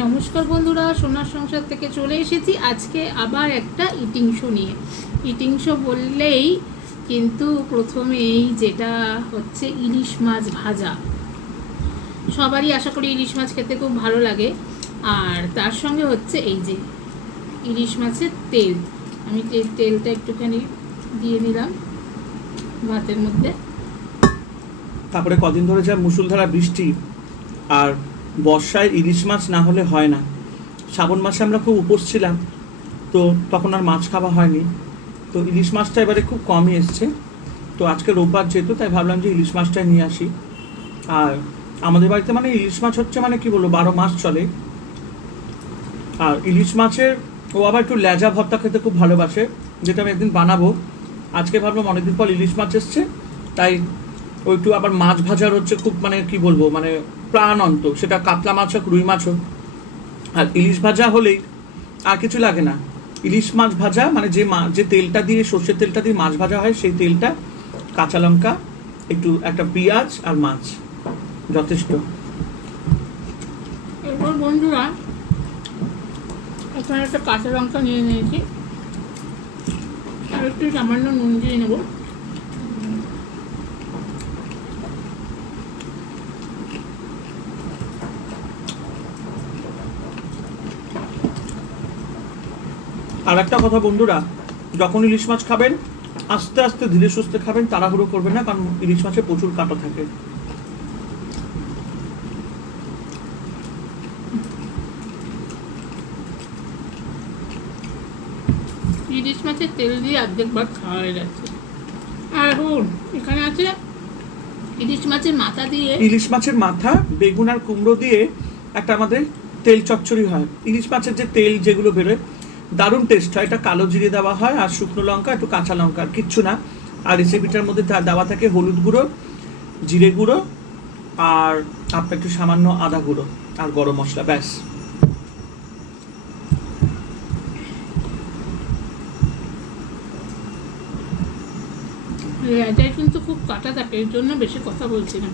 নমস্কার বন্ধুরা, সোনার সংসার থেকে চলে এসেছি আজকে আবার একটা ইটিং শো নিয়ে। ইটিং শো বললেই কিন্তু প্রথমেই যেটা হচ্ছে ইলিশ মাছ ভাজা। সবারই আশা করি ইলিশ মাছ খেতে খুব ভালো লাগে। আর তার সঙ্গে হচ্ছে এই যে ইলিশ মাছের তেল। আমি তেলটা একটুখানি দিয়ে নিলাম ভাতের মধ্যে। তারপরে কদিন ধরে যা মুষলধারা বৃষ্টি আর বর্ষায় ইলিশ মাছ না হলে হয় না। শ্রাবণ মাসে আমরা খুব উপোস ছিলাম, তো তখন আর মাছ খাওয়া হয়নি। তো ইলিশ মাছটা এবারে খুব কমই এসছে। তো আজকে রোববার যেহেতু, তাই ভাবলাম যে ইলিশ মাছটাই নিয়ে আসি। আর আমাদের বাড়িতে মানে ইলিশ মাছ হচ্ছে মানে কি বলবো 12 মাস চলে। আর ইলিশ মাছের ও আবার একটু লেজা ভর্তা খেতে খুব ভালোবাসে, যেটা আমি একদিন বানাবো। আজকে ভাবলাম অনেকদিন পর ইলিশ মাছ এসছে, তাই ওই একটু আবার মাছ ভাজার হচ্ছে খুব মানে কি বলবো মানে প্রাণন্ত, সেটা কাতলা মাছ হোক রুই মাছ হোক। আর ইলিশ ভাজা হলেই আর কিছু লাগে না। ইলিশ মাছ ভাজা মানে যে তেলটা দিয়ে, সর্ষের তেলটা দিয়ে মাছ ভাজা হয়, সেই তেলটা, কাঁচা লঙ্কা, একটু একটা পেঁয়াজ আর মাছ, যথেষ্ট। এরপর বন্ধুরা এখানে একটা কাঁচা লঙ্কা নিয়ে নিয়েছি, আর একটু সামান্য নুন দিয়ে নেবো। আর একটা কথা বন্ধুরা, যখন ইলিশ মাছ খাবেন আস্তে আস্তে ধীরে সুস্থে খাবেন, তাড়াহুড়ো করবেন না, কারণ ইলিশ মাছে প্রচুর কাঁটা থাকে। ইলিশ মাছের তেল দিয়ে অর্ধেক ভাত খাওয়া হয়ে যাচ্ছে। আর এখন এখানে আছে ইলিশ মাছের মাথা দিয়ে, ইলিশ মাছের মাথা, বেগুন আর কুমড়ো দিয়ে একটা আমাদের তেল চচ্চড়ি হয়। ইলিশ মাছের যে তেল যেগুলো বেরোয় দারুণ টেস্ট হয়। এটা কালো জিরে দেওয়া হয় আর শুকনো লঙ্কা, একটু কাঁচা লঙ্কা, আর কিচ্ছু না। আর রেসিপিটার মধ্যে দেওয়া থাকে হলুদ গুঁড়ো, জিরে গুঁড়ো, আর আপনার একটু সামান্য আদা গুঁড়ো আর গরম মশলা, ব্যাস। লেজায় কিন্তু খুব কাটা থাকে, এর জন্য বেশি কথা বলছি না।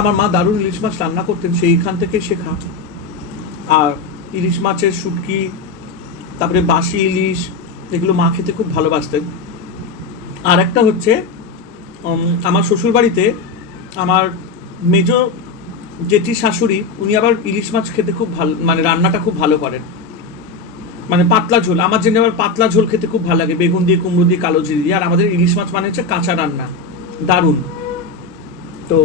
আমার মা দারুণ ইলিশ মাছ রান্না করতেন, সেইখান থেকে শেখা। আর ইলিশ মাছের শুটকি, তারপরে বাসি ইলিশ, এগুলো মা খেতে খুব ভালোবাসতেন। আর একটা হচ্ছে আমার শ্বশুর বাড়িতে আমার মেজো জেঠি শাশুড়ি, উনি আবার ইলিশ মাছ খেতে খুব ভালো, মানে রান্নাটা খুব ভালো করেন, মানে পাতলা ঝোল। আমার জন্য আবার পাতলা ঝোল খেতে খুব ভালো লাগে, বেগুন দিয়ে, কুমড়ো দিয়ে, কালো জিরে দিয়ে। আর আমাদের ইলিশ মাছ মানে হচ্ছে কাঁচা রান্না, দারুণ। তো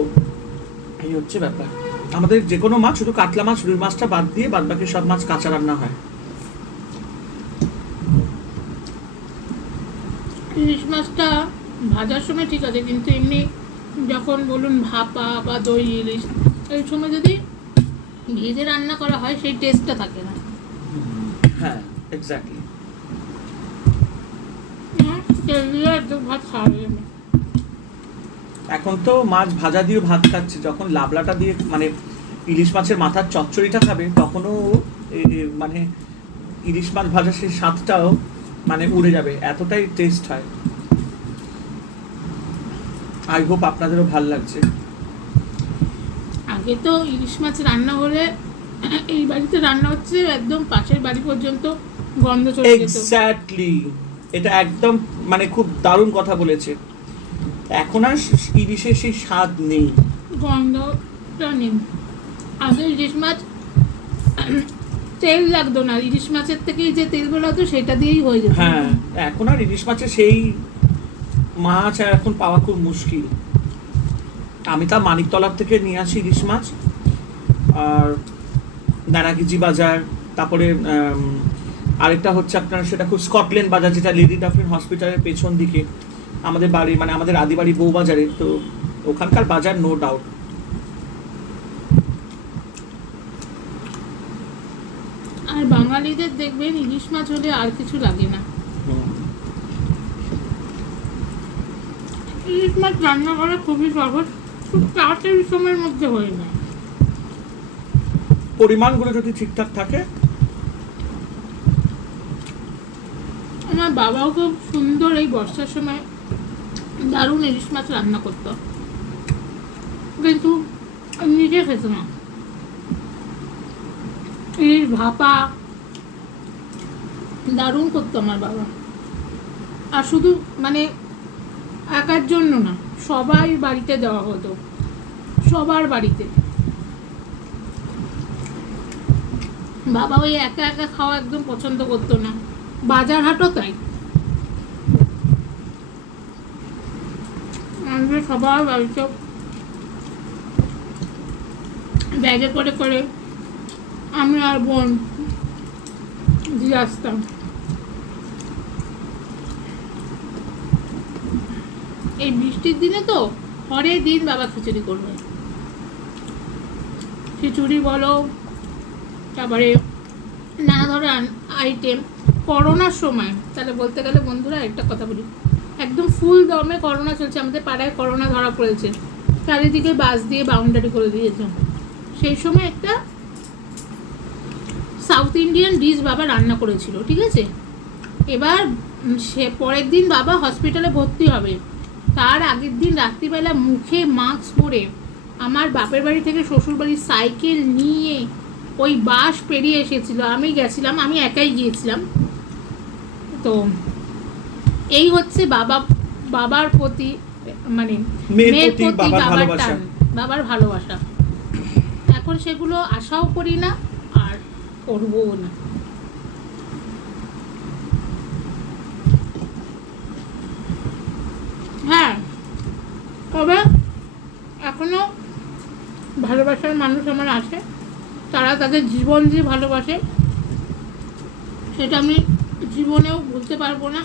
এই হচ্ছে ব্যাপার। আমাদের যে কোনো মাছ, শুধু কাতলা মাছ রুই মাছটা বাদ দিয়ে বাদ বাকি সব মাছ কাঁচা রান্না হয়। ইলিশ মাছটা ভাজার সময় ঠিক আছে, কিন্তু এমনি যখন বলুন ভাপা বা দই ইলিশ, এই সময় যদি ভেজে রান্না করা হয় সেই টেস্টটা থাকে না। হ্যাঁ, এক্স্যাক্টলি। তেল দিয়ে একদম ভাত খাওয়া হয়ে যাবে। এখন তো মাছ ভাজা দিয়ে ভাত খাচ্ছে, যখন লাবলাটা দিয়ে মানে ইলিশ মাছের মাথার চচ্চড়িটা খাবে, তখনও মানে ইলিশ মাছ ভাজা সেই স্বাদটাও মানে উড়ে যাবে, এতটাই টেস্ট হয়। আই হোপ আপনাদেরও ভাল লাগছে। আগে তো ইলিশ মাছ রান্না হলে এই বাড়িতে রান্না হচ্ছে একদম পাশের বাড়ি পর্যন্ত গন্ধ চলে যেত। এক্স্যাক্টলি, এটা একদম মানে খুব দারুণ কথা বলেছে। এখন আর ইলিশের সেই স্বাদ নেই, গন্ধটা নেই। আগে ইলিশ মাছ তেল লাগতো না, ইলিশ মাছের থেকেই যে তেল বেরোতো সেটা দিয়েই হয়ে যেত। হ্যাঁ, এখন আর ইলিশ মাছের সেই মাছ আর এখন পাওয়া খুব মুশকিল। আমি তা মানিকতলার থেকে নিয়ে আসি ইলিশ মাছ, আর নারাগিজি বাজার, তারপরে আরেকটা হচ্ছে আপনার সেটা খুব স্কটল্যান্ড বাজার, যেটা লেডি ডাফলিন হসপিটালের পেছন দিকে আমাদের বাড়ি, মানে আমাদের আদিবাড়ি বউ বাজারে। তো ওখানকার বাজার নো ডাউট। আর বাঙালিদের দেখবেন ইলিশ মাছ হলে আর কিছু লাগে না। ইলিশ মাছ রান্না করা খুবই সহজ, খুব তাড়াতাড়ি সময়ের মধ্যে হয়ে যায়। পরিমাণগুলো যদি ঠিকঠাক থাকে। আমার বাবাও খুব সুন্দর এই বর্ষার সময় দারুণ ইলিশ মাছ রান্না করতো, কিন্তু এমনি নিজে খেত না। ইলিশ ভাপা দারুণ করতো আমার বাবা। আর শুধু মানে একার জন্য না, সবাই বাড়িতে দেওয়া হতো, সবার বাড়িতে। বাবা ওই একা একা খাওয়া একদম পছন্দ করতো না, বাজার হাটও তাই। আমাদের সবার বাড়িতে ব্যাগে করে করে আমি আর বোন দিয়ে আসতাম। এই বৃষ্টির দিনে তো পরের দিন বাবা খিচুড়ি করবে, খিচুড়ি বলো, তারপরে নানা ধরনের আইটেম। করোনার সময়, তাহলে বলতে গেলে বন্ধুরা একটা কথা বলি, একদম ফুল দমে করোনা চলছে, আমাদের পাড়ায় করোনা ধরা পড়েছে, চারিদিকে বাস দিয়ে বাউন্ডারি করে দিয়েছে। সেই সময় একটা সাউথ ইন্ডিয়ান ডিশ বাবা রান্না করেছিল, ঠিক আছে। এবার সে পরের দিন বাবা হসপিটালে ভর্তি হবে, তার আগের দিন রাত্রিবেলা মুখে মাস্ক পরে আমার বাপের বাড়ি থেকে শ্বশুর বাড়ি সাইকেল নিয়ে ওই বাস পেরিয়ে এসেছিল। আমি গেছিলাম, আমি একাই গিয়েছিলাম। তো এই হচ্ছে বাবার প্রতি মানে মেয়ের প্রতি বাবার টান, বাবার ভালোবাসা। এখন সেগুলো আশাও করি না আর করবও না। হ্যাঁ, তবে এখনো ভালোবাসার মানুষ আমার আছে, তারা তাদের জীবন দিয়ে ভালোবাসে, সেটা আমি জীবনেও ভুলতে পারবো না।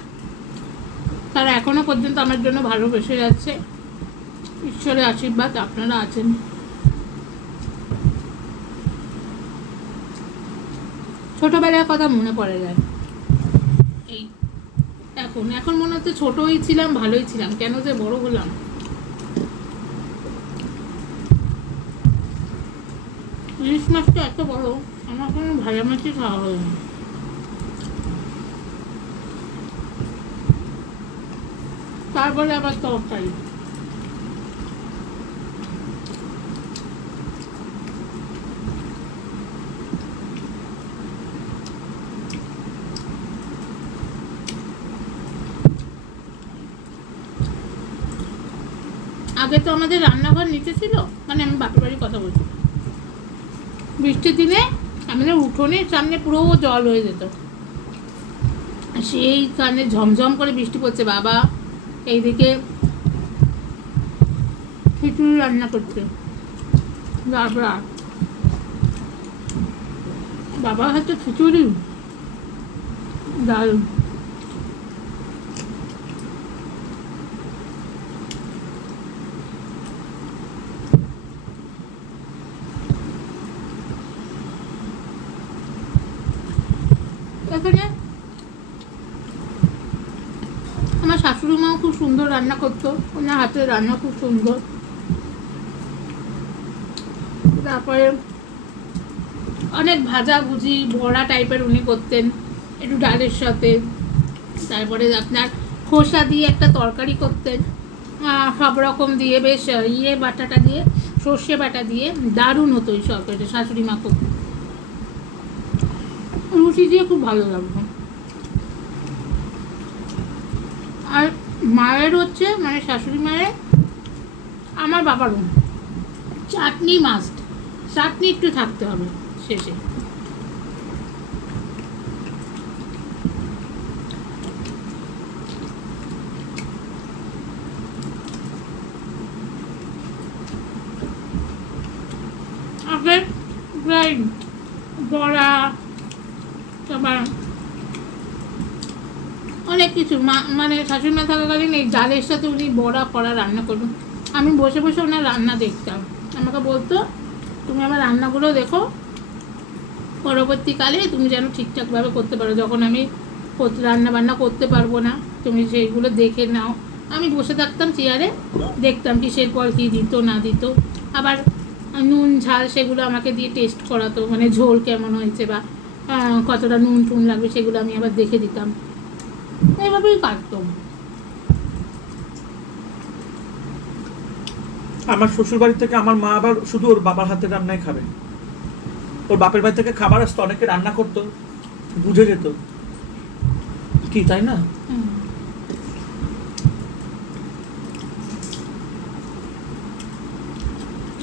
তারা এখনো পর্যন্ত আমার জন্য ভালোবেসে যাচ্ছে, ঈশ্বরের আশীর্বাদ আপনারা আছেন। ছোটবেলার কথা মনে পড়ে যায়। এই এখন মনে হচ্ছে ছোটই ছিলাম, ভালোই ছিলাম, কেন যে বড় হলাম। ইলিশ মাছটা এত বড়, আমার কোনো ভাজা মাছই খাওয়া হয়নি। তারপরে আবার তরকারি। আগে তো আমাদের রান্নাঘর নিচে ছিল, মানে আমি বাপের বাড়ির কথা বলছি, বৃষ্টির দিনে আমাদের উঠোনের সামনে পুরো জল হয়ে যেত। সেইখানে ঝমঝম করে বৃষ্টি পড়ছে, বাবা এইদিকে খিচুড়ি রান্না করছে, তারপর বাবা হচ্ছে খিচুড়ি দারুণ। এখানে আমার শাশুড়ি মাও খুব সুন্দর রান্না করতো, ওনার হাতের রান্না খুব সুন্দর। তারপরে অনেক ভাজাভুজি বড়া টাইপের উনি করতেন একটু ডালের সাথে। তারপরে আপনার খোসা দিয়ে একটা তরকারি করতেন, সব রকম দিয়ে বেশ বাটাটা দিয়ে, সর্ষে বাটা দিয়ে দারুণ হতো ওই তরকারিটা, শাশুড়ি মা করতেন। রুটি দিয়ে খুব ভালো লাগতো। আর মায়ের হচ্ছে মানে শাশুড়ি মায়ের, আমার বাবারও চাটনি মাস্ট, চাটনি একটু থাকতে হবে শেষে। আগে প্রায় বড়া, তারপর অনেক কিছু মানে শাশুড়ি মা থাকাকালীন এই ডালের সাথে উনি বড়া ফড়া রান্না করবেন। আমি বসে বসে ওনার রান্না দেখতাম, আমাকে বলতো তুমি আমার রান্নাগুলো দেখো, পরবর্তীকালে তুমি যেন ঠিকঠাকভাবে করতে পারো। যখন আমি রান্না বান্না করতে পারবো না, তুমি সেইগুলো দেখে নাও। আমি বসে থাকতাম চেয়ারে, দেখতাম কিসের পর কী দিত না দিত। আবার নুন ঝাল সেগুলো আমাকে দিয়ে টেস্ট করাতো, মানে ঝোল কেমন হয়েছে বা কতটা নুন টুন লাগবে সেগুলো আমি আবার দেখে দিতাম। এইভাবেই কাটতাম। আমার শ্বশুর বাড়ি থেকে আমার মা আবার শুধু ওর বাবার হাতের রান্নাই খাবে। ওর বাপের বাড়ি থেকে খাবার আসতো, অনেকে রান্না করতো, বুঝে যেত কি, তাই না?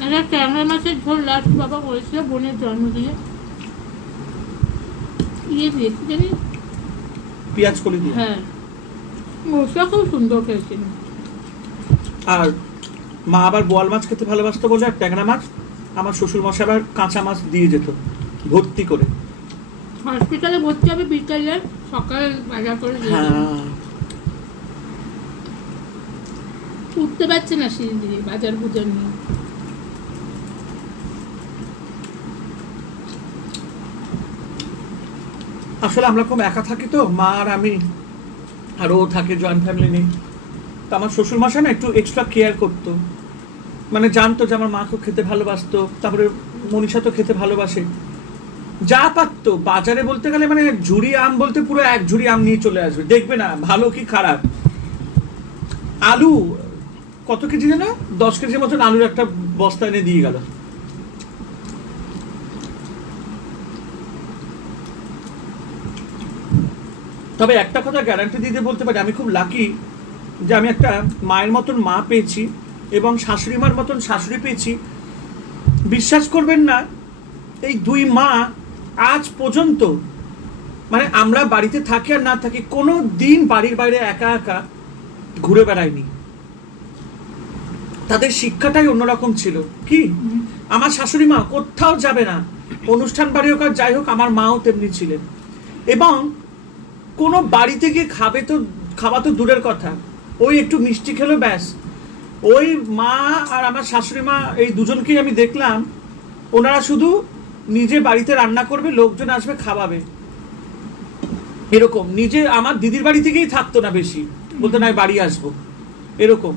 একটা ট্যাংরা মাছের ঝোল লাস্ট বাবা করেছিল বোনের জন্মদিনে, ইয়ে দিয়েছি জানি, পেঁয়াজ কলি দিয়ে। হ্যাঁ মশলা খুব সুন্দর খেয়েছিল। আর মা আবার বোয়াল মাছ খেতে ভালোবাসতো বলে আর ট্যাংরা মাছ আমার শ্বশুর মশাই আবার কাঁচা মাছ দিয়ে যেত ভর্তি করে। হসপিটালে ভর্তি হবে বিকালে, সকালে বাজার করে দিয়ে দেবে। হ্যাঁ, উঠতে পারছে না সিঁড়ি দিয়ে বাজার বুজার নিয়ে। আসলে আমরা খুব একা থাকি তো, মা আর আমি, আর ও থাকে, জয়েন্ট ফ্যামিলি নেই। তো আমার শ্বশুর মশাই না একটু এক্সট্রা কেয়ার করতো, মানে জানতো যে আমার মা খুব খেতে ভালোবাসতো, তারপরে মনীষা তো খেতে ভালোবাসে, যা পারতো বাজারে বলতে গেলে মানে ঝুড়ি আম বলতে পুরো এক ঝুড়ি আম নিয়ে চলে আসবে, দেখবে না ভালো কি খারাপ। আলু কত কেজি যেন, 10 কেজির মতন আলুর একটা বস্তা এনে দিয়ে গেল। তবে একটা কথা গ্যারান্টি দিয়ে বলতে পারি, আমি খুব লাকি যে আমি একটা মায়ের মতন মা পেয়েছি এবং শাশুড়ি মার মতন শাশুড়ি পেয়েছি। বিশ্বাস করবেন না, এই দুই মা আজ পর্যন্ত, মানে আমরা বাড়িতে থাকি আর না থাকি, কোনো দিন বাড়ির বাইরে একা একা ঘুরে বেড়ায়নি। তাদের শিক্ষাটাই অন্যরকম ছিল। কি, আমার শাশুড়ি মা কোথাও যাবে না, অনুষ্ঠান বাড়ি হোক আর যাই হোক, আমার মাও তেমনি ছিলেন। এবং কোনো বাড়িতে গিয়ে খাওয়া তো দূরের কথা, ওই একটু মিষ্টি খেলো ব্যাস। ওই মা আর আমার শাশুড়ি মা এই দুজনকেই আমি দেখলাম, ওনারা শুধু নিজে বাড়িতে রান্না করবে, লোকজন আসবে খাওয়াবে, এরকম। নিজে আমার দিদির বাড়ি থেকেই থাকতো না বেশি, বলতে না বাড়ি আসবো, এরকম।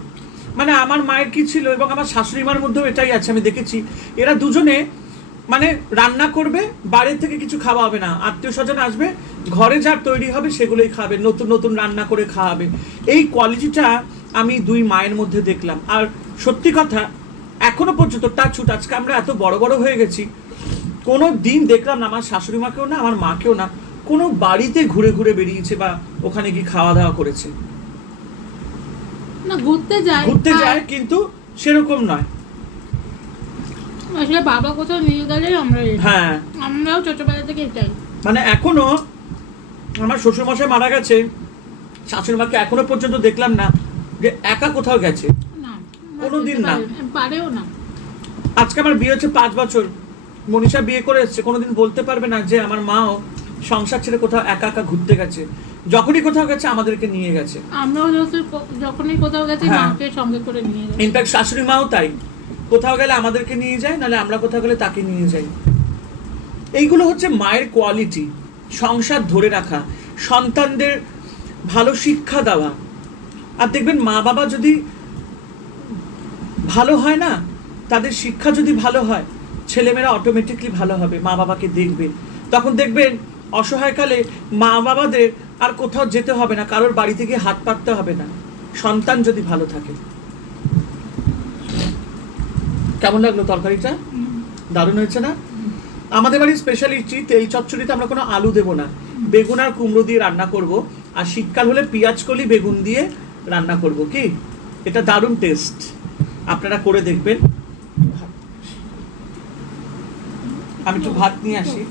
মানে আমার মায়ের কি ছিল এবং আমার শাশুড়ি মার মধ্যেও এটাই আছে, আমি দেখেছি এরা দুজনে মানে রান্না করবে, বাইরের থেকে কিছু খাওয়া হবে না, আত্মীয় স্বজন আসবে, ঘরে যা তৈরি হবে সেগুলোই খাবে, নতুন নতুন রান্না করে খাওয়াবে। এই কোয়ালিটিটা আমি দুই মায়ের মধ্যে দেখলাম। আর সত্যি কথা, এখনো পর্যন্ত টাচুট, আজকে আমরা এত বড় বড় হয়ে গেছি, কোনো দিন দেখলাম না আমার শাশুড়ি মাকেও না আমার মাকেও না কোনো বাড়িতে ঘুরে ঘুরে বেরিয়েছে বা ওখানে গিয়ে খাওয়া দাওয়া করেছে। না ঘুরতে যায় কিন্তু সেরকম নয়। আসলে বাবা কোথাও নিয়ে গেলেই আমরা, হ্যাঁ, আমরাও ছোটবেলা থেকে এটাই। মানে এখনো আমার শ্বশুর মশাই মারা গেছে, শাশুড়ি মাকে এখনো পর্যন্ত দেখলাম না যে একা কোথাও গেছে, না কোনোদিন না, পারেও না। আজকে আমার বিয়ে হচ্ছে 5 বছর, মনীষা বিয়ে করে এসছে, কোনোদিন বলতে পারবে না যে আমার মাও সংসার ছেড়ে কোথাও একা একা ঘুরতে গেছে। যখনই কোথাও গেছে আমাদেরকে নিয়ে গেছে। আমরাও যখনই কোথাও গেছি মাকে সঙ্গে করে নিয়ে যাই। ইনফ্যাক্ট শাশুড়ি মাও তাই, কোথাও গেলে আমাদেরকে নিয়ে যায়, নাহলে আমরা কোথাও গেলে তাকে নিয়ে যাই। এইগুলো হচ্ছে মায়ের কোয়ালিটি, সংসার ধরে রাখা, সন্তানদের ভালো শিক্ষা দেওয়া। আর দেখবেন মা বাবা যদি ভালো হয় না, তাদের শিক্ষা যদি ভালো হয়, ছেলেমেয়েরা অটোমেটিকলি ভালো হবে, মা বাবাকে দেখবে। তখন দেখবেন অসহায়কালে মা বাবাদের আর কোথাও যেতে হবে না, কারোর বাড়ি থেকে হাত পাততে হবে না, সন্তান যদি ভালো থাকে। কেমন লাগলো তরকারিটা? দারুণ হয়েছে না? আমাদের বাড়ির স্পেশালিটি, তেল চচ্চড়িতে আমরা কোনো আলু দেবো না, বেগুন আর কুমড়ো দিয়ে রান্না করব, আর শীতকাল হলে পেঁয়াজ কলি বেগুন দিয়ে রান্না করব। কি, এটা দারুণ টেস্ট, আপনারা করে দেখবেন। আমি একটু ভাত নিয়ে আসি,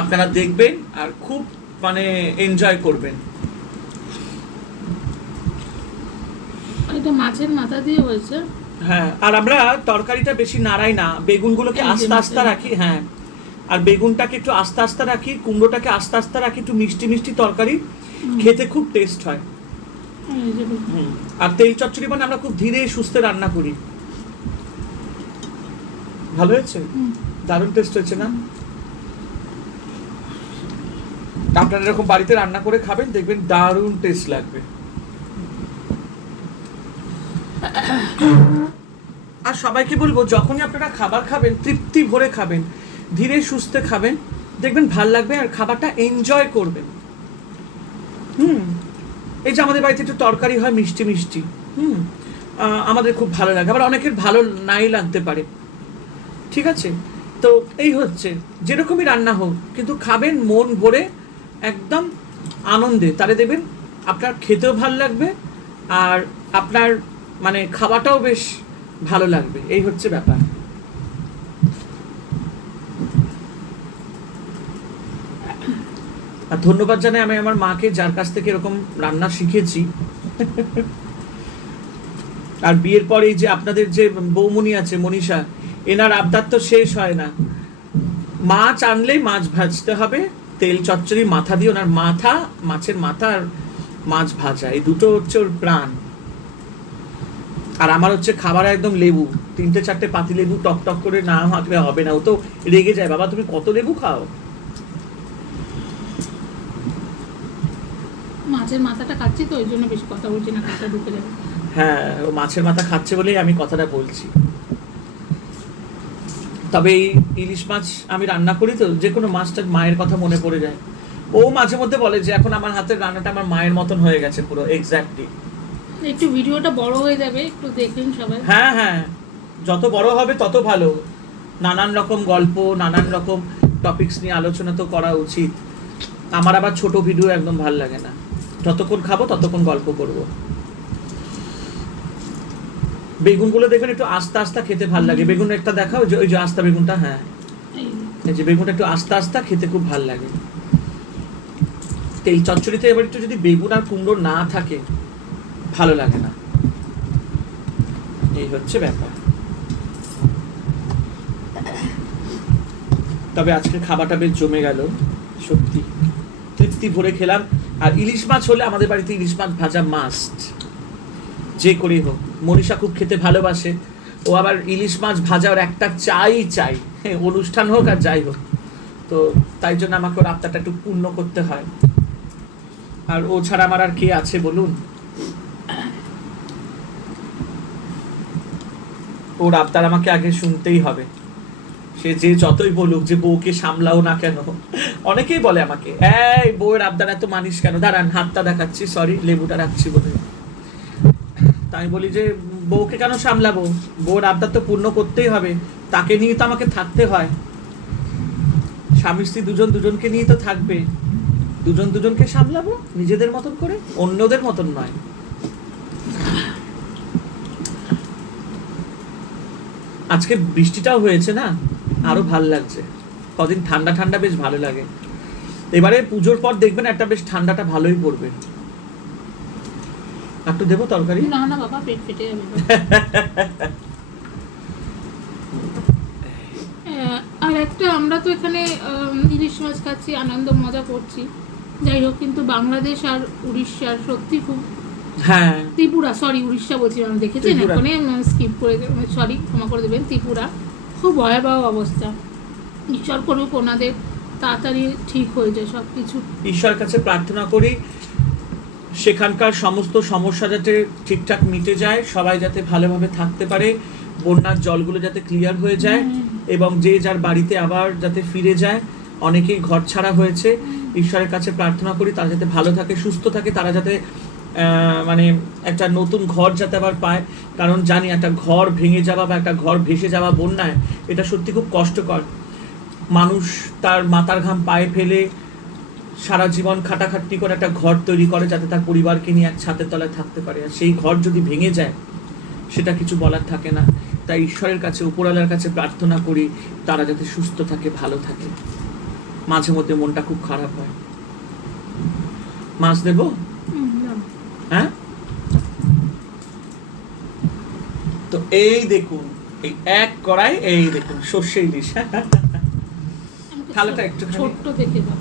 আপনারা দেখবেন আর খুব মানে এনজয় করবেন। এটা মাছের মাথা দিয়ে হয়েছে। হ্যাঁ, আর আমরা তরকারিটা বেশি নাড়াই না, বেগুনগুলোকে আস্তে আস্তে রাখি। হ্যাঁ, আর বেগুনটাকে একটু আস্তে আস্তে রাখি, কুমড়োটাকে আস্তে আস্তে রাখি, একটু মিষ্টি মিষ্টি তরকারি, খেতে খুব টেস্ট হয়। আর তেল চচ্চড়ি মানে আমরা খুব ধীরে সুস্থে রান্না করি। ভালো হয়েছে, দারুণ টেস্ট হয়েছে না? আপনারা এরকম বাড়িতে রান্না করে খাবেন, দেখবেন দারুণ টেস্ট লাগবে। আর সবাইকে বলবো, যখনই আপনারা খাবার খাবেন তৃপ্তি ভরে খাবেন, ধীরে সুস্থে খাবেন, দেখবেন ভাল লাগবে আর খাবারটা এনজয় করবেন। এই যে আমাদের বাড়িতে একটু তরকারি হয় মিষ্টি মিষ্টি, আমাদের খুব ভালো লাগে, আবার অনেকের ভালো নাই লাগতে পারে, ঠিক আছে? তো এই হচ্ছে, যেরকমই রান্না হোক কিন্তু খাবেন মন ভরে, একদম আনন্দে, তাহলে দেবেন আপনার খেতেও ভালো লাগবে আর আপনার মানে খাওয়াটাও বেশ ভালো লাগবে, এই হচ্ছে ব্যাপার। আর ধন্যবাদ জানাই আমি আমার মাকে, যার কাছ থেকে এরকম রান্না শিখেছি। আর বিয়ের পরে যে আপনাদের যে বৌমনি আছে মনীষা, এনার আবদার তো শেষ হয় না। মাছ আনলেই মাছ ভাজতে হবে, তেল চচ্চড়ি মাথা দিয়ে, ওনার মাথা, মাছের মাথা আর মাছ ভাজা, এই দুটো হচ্ছে ওর প্রাণ। আর আমার হচ্ছে খাবার একদম লেবু, 3-4টে পাতি লেবু টক টক করে না মাখলে হবে না, ও তো রেগে যায়, বাবা তুমি কত লেবু খাও। মাছের মাথাটা খাচ্ছি তো ওই জন্য বেশি কথা বলছি না, কাঁটা ঢুকে যাবে। হ্যাঁ, ও মাছের মাথা খাচ্ছে বলেই আমি কথাটা বলছি। তবে এই ইলিশ মাছ আমি রান্না করি তো, যে কোনো মাছটা মায়ের কথা মনে পড়ে যায়। ও মাঝে মধ্যে বলে যে এখন আমার হাতের রান্নাটা আমার মায়ের মতন হয়ে গেছে পুরো এক্স্যাক্টলি। একটু ভিডিওটা বড় হয়ে যাবে, একটু দেখবেন সবাই। হ্যাঁ হ্যাঁ, যত বড় হবে তত ভালো, নানান রকম গল্প, নানান রকম টপিকস নিয়ে আলোচনা তো করা উচিত। আমার আবার ছোট ভিডিও একদম ভাল লাগে না, যতক্ষণ খাবো ততক্ষণ গল্প করব। বেগুনগুলো দেখবেন একটু আস্তে আস্তে খেতে ভাল লাগে, বেগুন একটা দেখাও, ওই যে আস্তা বেগুনটা, হ্যাঁ এই যে বেগুনটা একটু আস্তে আস্তে খেতে খুব ভাল লাগে। তেল চচ্চড়িতে এবার একটু যদি বেগুন আর কুমড়ো না থাকে ভালো লাগে না, এই হচ্ছে ব্যাপার। তবে আজকে খাবারটা বেশ জমে গেল, সত্যি তৃপ্তি ভরে খেলাম। আর ইলিশ মাছ হলে আমাদের বাড়িতে ইলিশ মাছ ভাজা মাস্ট, যে করেই হোক। মনীষা খুব খেতে ভালোবাসে, ও আবার ইলিশ মাছ ভাজা ওর একটা চাই, হ্যাঁ, অনুষ্ঠান হোক আর যাই হোক। তো তাই জন্য আমাকে ওর আবদারটা একটু পূর্ণ করতে হয়। আর ও ছাড়া আমার আর কে আছে বলুন? ওর আবদার আমাকে আগে শুনতেই হবে, সে যে যতই বলুক যে বউকে সামলাও না কেন। অনেকেই বলে আমাকে, এই বউয়ের আবদার এত মানিস কেন, দাঁড়ান হাতটা দেখাচ্ছি, সরি লেবুটা রাখছি বলে। তাই বলি যে বউকে কেন সামলাবো, বউর আবদার তো পূর্ণ করতেই হবে, তাকে নিয়ে তো আমাকে থাকতে হয়। স্বামী স্ত্রী দুজন দুজনকে নিয়ে তো থাকবে, দুজন দুজনকে সামলাবো নিজেদের মতন করে, অন্যদের মতন নয়। আজকে বৃষ্টিটাও হয়েছে না, আরো ভাল লাগছে, কদিন ঠান্ডা ঠান্ডা বেশ ভালো লাগে। এবারে পুজোর পর দেখবেন একটা বেশ ঠান্ডাটা ভালোই পড়বে। একটু দেবো তরকারি? না না বাবা, পেট ফেটে যাবে। আর একটা, আমরা তো এখানে ইলিশ মাছ খাচ্ছি, আনন্দ মজা করছি, যাই হোক, কিন্তু বাংলাদেশ আর উড়িষ্যার সত্যি খুব, হ্যাঁ ত্রিপুরা, সরি উড়িষ্যা বলছি, আমি দেখেছেন ত্রিপুরা। এখানে স্কিপ করে, সরি ক্ষমা করে দেবেন, ত্রিপুরা খুব ভয়াবহ অবস্থা। ঈশ্বর করুক ওনাদের তাড়াতাড়ি ঠিক হয়ে যায় সব কিছু। ঈশ্বরের কাছে প্রার্থনা করি সেখানকার সমস্ত সমস্যা যাতে ঠিকঠাক মিটে যায়, সবাই যাতে ভালোভাবে থাকতে পারে, বন্যার জলগুলো যাতে ক্লিয়ার হয়ে যায়, এবং যে যার বাড়িতে আবার যাতে ফিরে যায়। অনেকেই ঘর ছাড়া হয়েছে, ঈশ্বরের কাছে প্রার্থনা করি তারা যাতে ভালো থাকে, সুস্থ থাকে, তারা যাতে মানে একটা নতুন ঘর যাতে আবার পায়। কারণ জানি একটা ঘর ভেঙে যাওয়া বা একটা ঘর ভেসে যাওয়া বন্যায়, এটা সত্যি খুব কষ্টকর। মানুষ তার মাথার ঘাম পায়ে ফেলে সারা জীবন খাটাখাটনি করে একটা ঘর তৈরি করে যাতে তার পরিবারকে নিয়ে এক ছাদের তলায় থাকতে পারে, আর সেই ঘর যদি ভেঙে যায় সেটা কিছু বলার থাকে না। তাই ঈশ্বরের কাছে, উপরওয়ালার কাছে প্রার্থনা করি তারা যাতে সুস্থ থাকে, ভালো থাকে। মাঝে মধ্যে মনটা খুব খারাপ হয়। মাছ দেবো? হ্যাঁ, তো এই দেখুন, এই এক কড়াই, এই দেখুন সর্ষে ইলিশ। থালাটা একটু ছোট্ট দেখে দাও।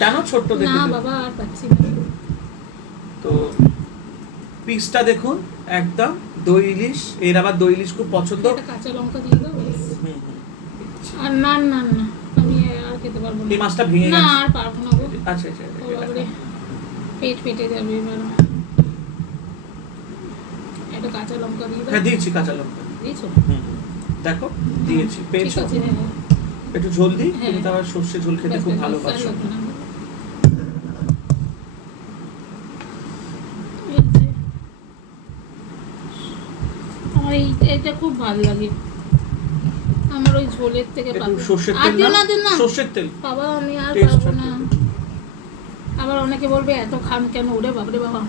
কেন ছোট্ট দেখে? না বাবা, আর পাচ্ছি না। তো পিসটা দেখুন, একদম দই ইলিশ। এর আবার দই ইলিশ খুব পছন্দ। একটা কাঁচা লঙ্কা দিয়ে দাও। আর না না না, আমি আর খেতে পারবো না। এই মাছটা ভেঙে না, গেছে। আর পারবো না গো। আচ্ছা আচ্ছা, বাবারে, পেট ফেটে যাবে এবার। একটা কাঁচা লঙ্কা দিয়ে দাও। হ্যাঁ দিয়েছি কাঁচা লঙ্কা। দিয়েছো? দেখো দিয়েছি, পেয়েছো? ঠিক আছে, হ্যাঁ। একটু ঝোল দিই, হ্যাঁ। তুমি তো আবার সর্ষে ঝোল খেতে ব্যাস, খুব ব্যাস, ভালোবাসো। আর লাগবে না। আর এইটা খুব ভালো লাগে আমার, ওই ঝোলের থেকে একটু পাবো। সর্ষের আর তেল দিও না, না, দিও না। সর্ষের তেল বাবা আমি আর Taste পারবো টা না। একটু। আবার অনেকে বলবে এত খান কেন, ওরে বাবরে বাবা।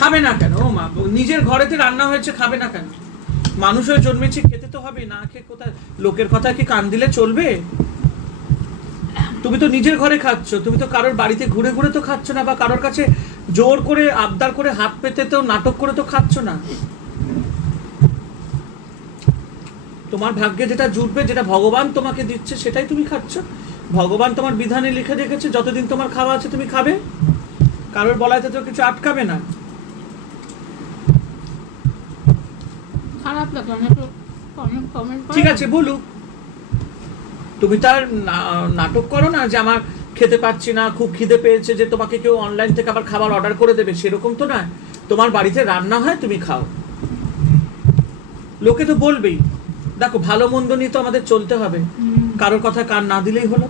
খাবে না কেন ও মা, নিজের ঘরেতে রান্না হয়েছে, খাবে না কেন? মানুষ হয়ে জন্মেছি, খেতে তো হবে, না খেয়ে কোথায়? লোকের কথা কি কান দিলে চলবে? তুমি তো নিজের ঘরে খাচ্ছ, তুমি তো কারোর বাড়িতে ঘুরে ঘুরে তো খাচ্ছ না, বা কারোর কাছে জোর করে আবদার করে হাত পেতে তো নাটক করে তো খাচ্ছ না। তোমার ভাগ্যে যেটা জুটবে, যেটা ভগবান তোমাকে দিচ্ছে, সেটাই তুমি খাচ্ছ। ভগবান তোমার বিধানে লিখে রেখেছে, যতদিন তোমার খাওয়া আছে তুমি খাবে, কারোর বলাতে তো কিছু আটকাবে না। খারাপ লাগে অনেক কমেন্ট করে। ঠিক আছে বলুক, তুমি তার নাটক করো না যে আমার খেতে পাচ্ছি না, খুব খিদে পেয়েছে, যে তোমাকে কেউ অনলাইন থেকে আবার খাবার অর্ডার করে দেবে, সেরকম তো না। তোমার বাড়িতে রান্না হয়, তুমি খাও। লোকে তো বলবেই, দেখো ভালো মন্দ নিয়ে তো আমাদের চলতে হবে, কারোর কথা কান না দিলেই হলো।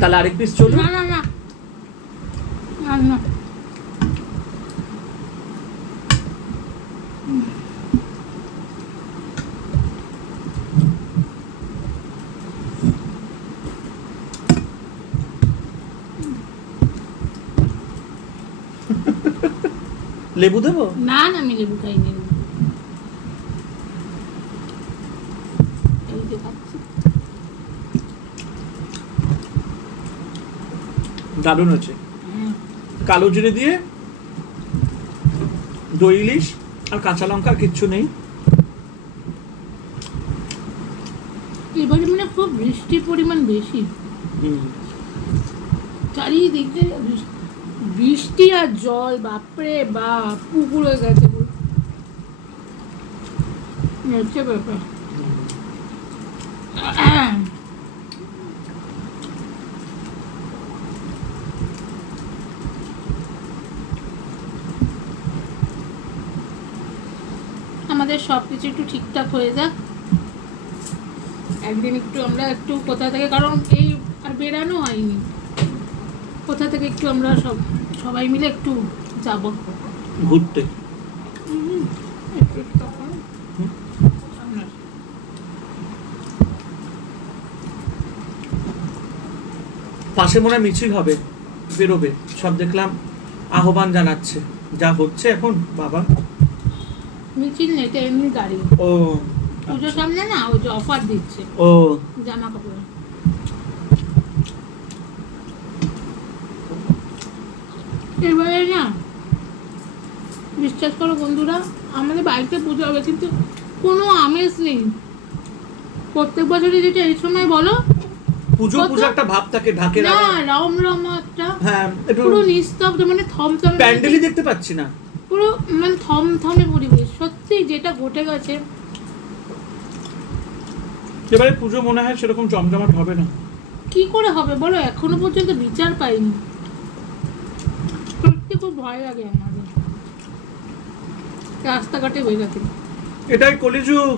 তাহলে আরেক পিস চলুন। না না না না না। লেবু দেবো? না না আমি লেবু খাইনি। এই যে খাচ্ছি। দারুণ হচ্ছে। হ্যাঁ। কালো জিরে দিয়ে দই ইলিশ আর কাঁচা লঙ্কার কিচ্ছু নেই। এবারে মানে খুব বৃষ্টির পরিমাণ বেশি, চারিদিক দিয়ে বৃষ্টি আর জল, বাপরে বাপ, পুকুর হয়ে গেছে পুরো। হচ্ছে ব্যাপার। আমাদের সব কিছু একটু ঠিকঠাক হয়ে যাক, একদিন একটু আমরা একটু কোথা থেকে, কারণ এই আর বেরানো হয়নি, কোথা থেকে একটু আমরা সবাই মিলে একটু যাব ঘুরতে। পাশে মনে হয় মিছিল হবে, বেরোবে সব, দেখলাম আহ্বান জানাচ্ছে। যা হচ্ছে এখন বাবা। মিছিল নেই, এটা এমনি গাড়ি। ও পুজোর সামনে না, ওই যে অফার দিচ্ছে ও জামা কাপড়। এবারে না বিশ্বাস করো বন্ধুরা, আমাদের বাড়িতে পুজো হবে কিন্তু কোনো আমেজ নেই। প্রত্যেক বছরই যেটা এই সময় বলো, পুজো পুজো একটা ভাব থাকে, ঢাকের না রম রম একটা, হ্যাঁ একটু পুরো নিস্তব্ধ, মানে থমথমে, প্যান্ডেলই দেখতে পাচ্ছি না, পুরো মানে থমথমে পরিবেশ। সত্যি যেটা ঘটে গেছে, এবারে পুজো মনে হয় সেরকম জমজমাট হবে না। কি করে হবে বলো, এখনো পর্যন্ত বিচার পাইনি। সত্যি খুব ভয় লাগে আমাদের রাস্তাঘাটে বেরোতে। এটাই কলিযুগ,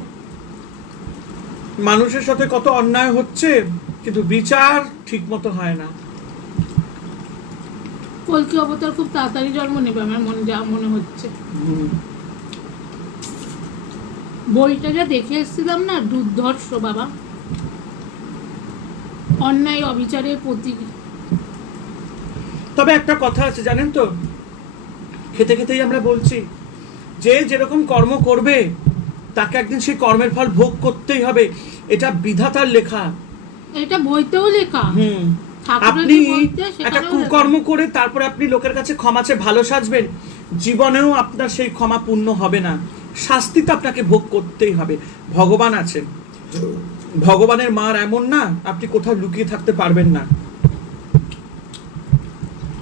মানুষের সাথে কত অন্যায় হচ্ছে কিন্তু বিচার ঠিক মতো হয় না। কলকি অবতার খুব তাড়াতাড়ি জন্ম নেবে আমার যা মনে হচ্ছে। বইটা যা দেখে এসেছিলাম না, দুর্ধর্ষ বাবা, অন্যায় অবিচারের প্রতীক। তবে একটা কথা আছে জানেন তো, খেতে খেতেই আমরা বলছি, যে যেরকম কর্ম করবে তাকে একদিন সেই কর্মের ফল ভোগ করতেই হবে, এটা বিধাতার লেখা। এটা বইতেও লেখা। আপনি একটা কুকর্ম করে তারপরে আপনি লোকের কাছে ক্ষমা চেয়ে ভালো সাজবেন, জীবনেও আপনার সেই ক্ষমা পূর্ণ হবে না, শাস্তি তো আপনাকে ভোগ করতেই হবে। ভগবান আছেন, ভগবানের মার এমন না আপনি কোথাও লুকিয়ে থাকতে পারবেন না।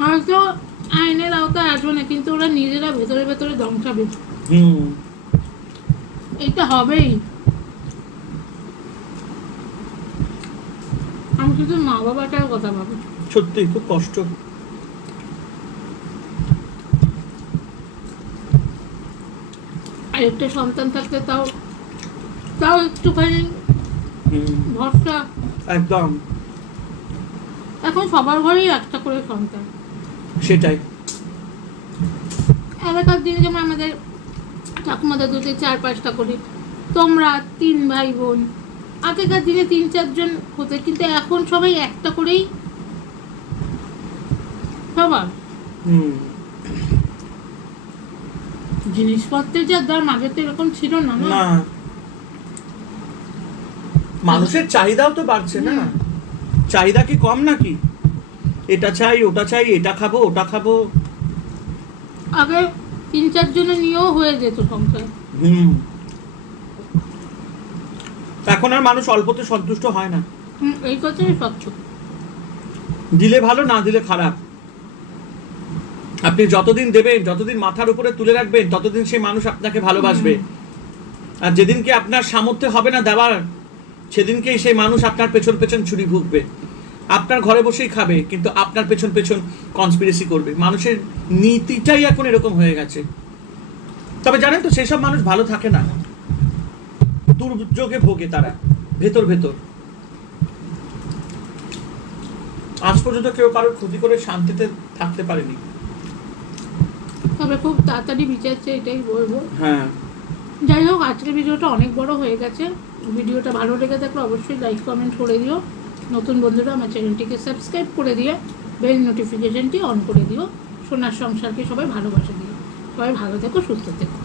হয়তো আইনের আওতায় আসবে না, কিন্তু ওরা নিজেরা ভেতরে ভেতরে ধ্বংসাবে। এটা হবেই। আমি শুধু মা বাবাটার কথা ভাবি, সত্যি খুব কষ্ট। আর একটা সন্তান থাকতে তাও একটুখানি ভরসা। একদম এখন সবার ঘরেই একটা করে সন্তান। সেটাই। আগেকার দিনে যেমন আমাদের ঠাকুমা দাদুদের 4-5টা করে, তোমরা 3 ভাই বোন, আগেকার দিনে 3-4 জন হতে, কিন্তু এখন সবাই একটা করেই সবার। জিনিসপত্রের যা দাম, আগে তো এরকম ছিল না। না, মানুষের চাহিদাও তো বাড়ছে না। চাহিদা কি কম নাকি? এটা চাই, ওটা চাই, এটা খাবো, ওটা খাবো। আগে 3-4 জনে নিয়েও হয়ে যেত সংসার। এখন আর মানুষ অল্পতে সন্তুষ্ট হয় না। এই কথাই সত্য। দিলে ভালো, না দিলে খারাপ। আপনি যতদিন দেবেন, যতদিন মাথার উপরে তুলে রাখবেন, ততদিন সেই মানুষ আপনাকে ভালোবাসবে। আর যেদিনকে আপনার সামর্থ্য হবে না দেওয়ার, সেদিনকেই সেই মানুষ আপনার পেছন পেছন ছুরি ভুগবে। আপনার ঘরে বসেই খাবে, কিন্তু আপনার পেছন পেছন কনস্পিরেসি করবে। মানুষের নীতিটাই এখন এরকম হয়ে গেছে। তবে জানেন তো, সেসব মানুষ ভালো থাকে না, দুর্যোগে ভোগে তারা ভেতর ভেতর। আজ পর্যন্ত কেউ কারোর ক্ষতি করে শান্তিতে থাকতে পারেনি। তবে খুব তাড়াতাড়ি বিচারছে, এটাই বলবো। হ্যাঁ, যাই হোক, আজকের ভিডিওটা অনেক বড় হয়ে গেছে। ভিডিওটা ভালো লেগে থাকলে অবশ্যই লাইক কমেন্ট করে দিও। নতুন বন্ধুরা আমার চ্যানেলটিকে সাবস্ক্রাইব করে দিয়ে বেল নোটিফিকেশনটি অন করে দিও। সোনার সংসারকে সবাই ভালোবাসা দিও। সবাই ভালো থেকো, সুস্থ থেকো।